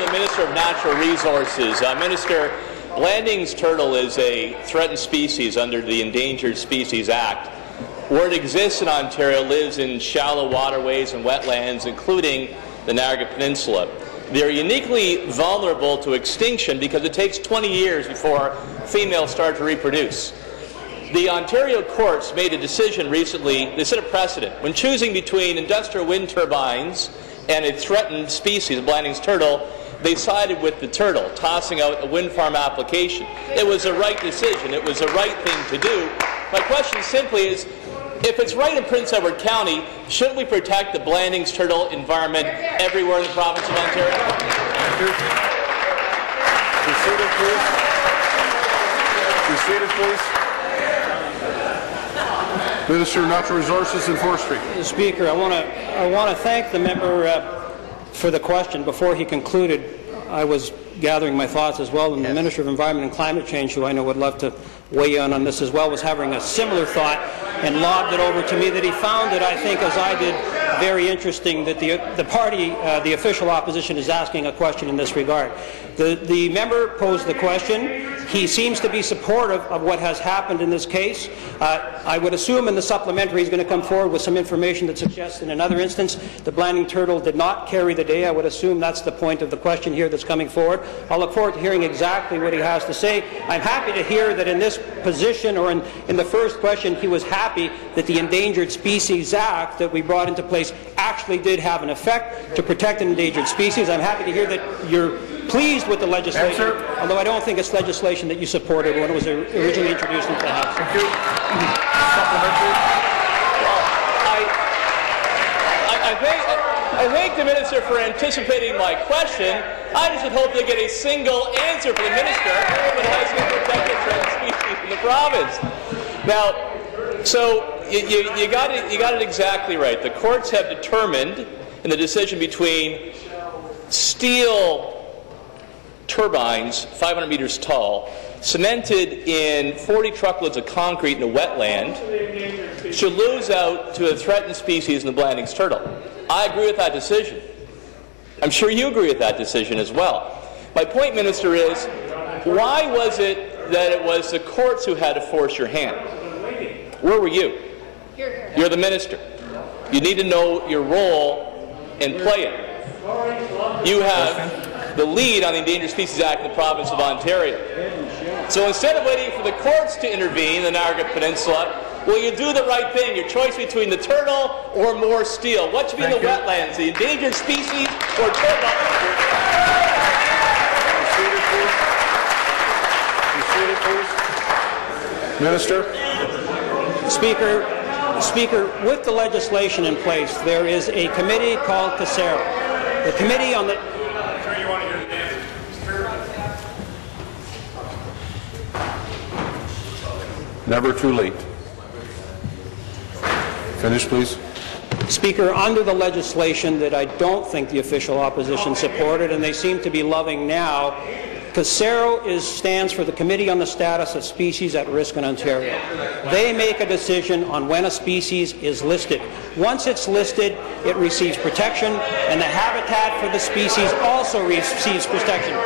from the Minister of Natural Resources. Minister, Blanding's turtle is a threatened species under the Endangered Species Act. Where it exists in Ontario, lives in shallow waterways and wetlands, including the Niagara Peninsula. They're uniquely vulnerable to extinction because it takes 20 years before females start to reproduce. The Ontario courts made a decision recently. They set a precedent. When choosing between industrial wind turbines and a threatened species, Blanding's turtle, they sided with the turtle, tossing out a wind farm application. It was a right decision. It was a right thing to do. My question simply is, if it's right in Prince Edward County, shouldn't we protect the Blanding's turtle environment everywhere in the province of Ontario? Be seated, please. Be seated, please. Minister of Natural Resources and Forestry. Speaker, I want to thank the member for the question. Before he concluded, I was gathering my thoughts as well, and the Minister of Environment and Climate Change, who I know would love to weigh in on this as well, was having a similar thought and lobbed it over to me, that he found it, I think, as I did, very interesting that the party, the official opposition, is asking a question in this regard. The member posed the question. He seems to be supportive of what has happened in this case. I would assume in the supplementary he's going to come forward with some information that suggests in another instance the Blanding turtle did not carry the day. I would assume that's the point of the question here that's coming forward. I'll look forward to hearing exactly what he has to say. I'm happy to hear that in this position, or in the first question, he was happy that the Endangered Species Act that we brought into place actually did have an effect to protect an endangered species. I'm happy to hear that you're pleased with the legislation, although I don't think it's legislation that you supported when it was originally introduced into the House. Thank you. I thank the Minister for anticipating my question. I just would hope to get a single answer from the Minister that has to protect the threatened species in the province. Now, so you got it exactly right. The courts have determined in the decision between steel turbines 500 meters tall, cemented in 40 truckloads of concrete in a wetland, should lose out to a threatened species in the Blanding's turtle. I agree with that decision. I'm sure you agree with that decision as well. My point, Minister, is why was it that it was the courts who had to force your hand? Where were you? You're the Minister. You need to know your role and play it. You have the lead on the Endangered Species Act in the province of Ontario. So instead of waiting for the courts to intervene in the Niagara Peninsula, will you do the right thing? Your choice between the turtle or more steel. What should be in the wetlands, the endangered species or turtle? Be seated, please. Minister. Speaker, with the legislation in place, there is a committee called CASERO. The Committee on the... Never too late. Finish, please. Speaker, under the legislation that I don't think the official opposition supported, and they seem to be loving now, CASERO stands for the Committee on the Status of Species at Risk in Ontario. They make a decision on when a species is listed. Once it's listed, it receives protection, and the habitat for the species also receives protection.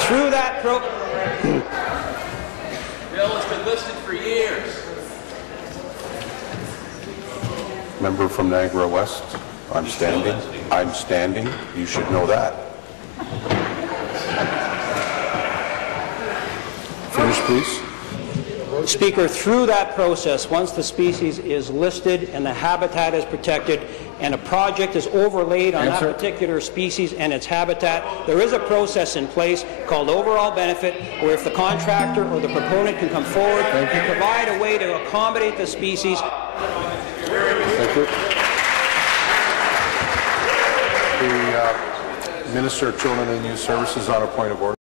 Through that Bill has been listed for years. Member from Niagara West. I'm standing. I'm standing. You should know that. Finish, please. Speaker, through that process, once the species is listed and the habitat is protected and a project is overlaid on that particular species and its habitat, there is a process in place called overall benefit, where if the contractor or the proponent can come forward and provide a way to accommodate the species. Thank you. The Minister of Children and Youth Services on a point of order.